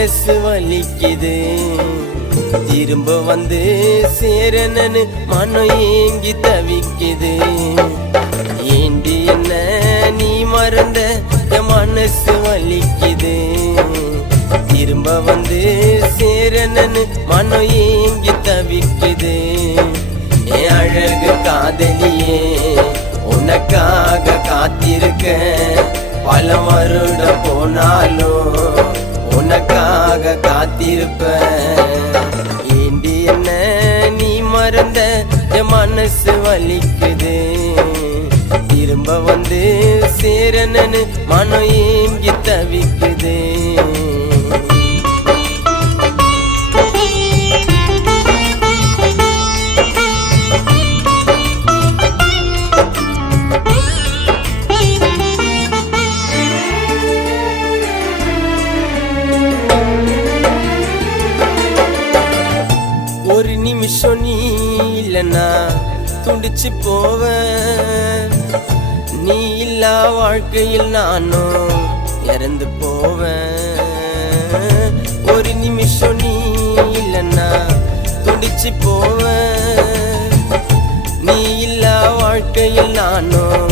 மனசு வலிக்குது. திரும்ப வந்து சேரனு மனம் ஏங்கி தவிக்குது. ஏண்டி என்ன நீ மறந்த என் மனசு வலிக்குது. திரும்ப வந்து சேரனு மனம் ஏங்கி தவிக்குது. என் அழகு காதலியே உனக்காக காத்திருக்க. பல வருடம் போனாலும் உனக்காக காத்திருப்ப. ஏண்டி என்ன நீ மறந்த என் மனசு வலிக்குது. திரும்ப வந்து சேரனு மனம் ஏங்கி தவிக்குது. ஒரு நிமிஷம் நீ இல்லைன்னா துண்டிச்சு போவேன். நீ இல்லா வாழ்க்கையில் நானும் இறந்து போவேன். ஒரு நிமிஷம் நீ இல்லைன்னா துண்டிச்சு போவேன். நீ இல்லா வாழ்க்கையில் நானும்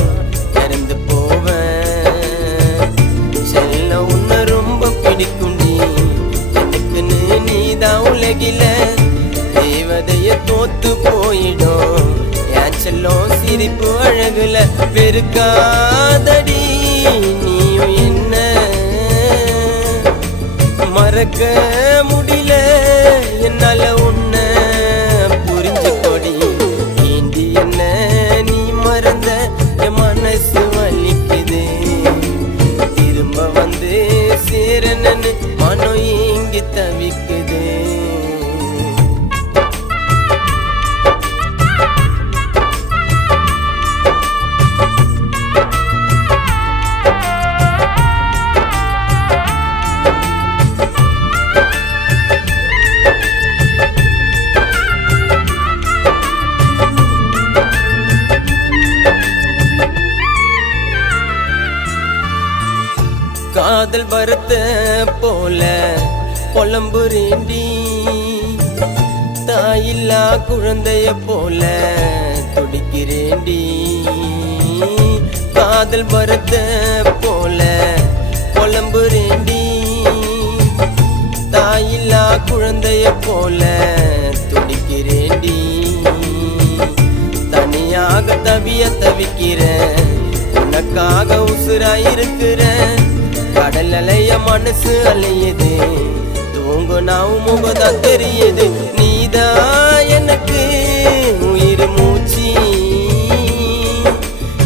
இறந்து போவேன். செல்ல உன்னை ரொம்ப பிடிக்கும் நீ எனக்குன்னு நீதான் உலகில. தேவதைய தோத்து போயிடும் என் செல்லம் சிரிப்பு அழகுல. வெறுக்காதடி நீயும் என்ன மறக்க முடியல என்னால உன்னை புரிஞ்சு கொடி. ஏண்டி என்ன நீ மறந்த என் மனசு வலிக்குது. திரும்ப வந்து சேரனு மனம் ஏங்கி தவிக்குது. காதல் வரத்த போல புலம்புறேண்டி. தாயில்லா குழந்தைய போல துடிக்கிறேண்டி. காதல் வரத்த போல புலம்புறேண்டி. தாயில்லா குழந்தைய போல துடிக்கிறேண்டி. தனியாக தவிக்கிறேன். உனக்காக உசுராயிருக்கிறேன். கடல் அலைய மனசு அலையுது. தூங்கு நான் முகதான் தெரியுது. நீதான் எனக்கு உயிர் மூச்சு.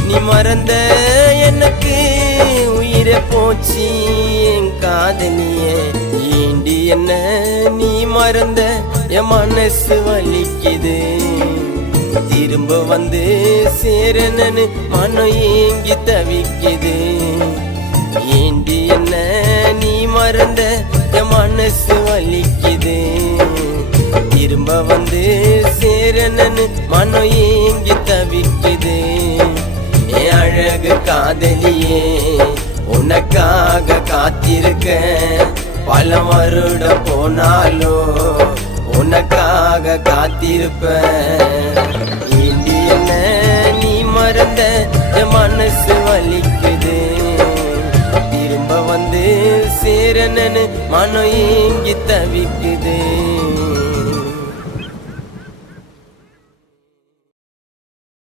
நீ மறந்த எனக்கு உயிரை போச்சு என் காதலியே. ஏண்டி என்ன நீ மறந்த என் மனசு வலிக்குது. திரும்ப வந்து சேரனு மனம் ஏங்கி தவிக்குது. ஏண்டி என்ன நீ மறந்த என் மனசு வலிக்குது. திரும்ப வந்து சேரனு மனம் ஏங்கி தவிக்குது. என் அழகு காதலியே உனக்காக காத்திருக்க. பல வருடம் போனாலும் உனக்காக காத்திருப்ப. ஏண்டி என்ன நீ மறந்த என் மனசு வலிக்குது. திரும்ப வந்து சேரனு மனம் ஏங்கி தவிக்குது.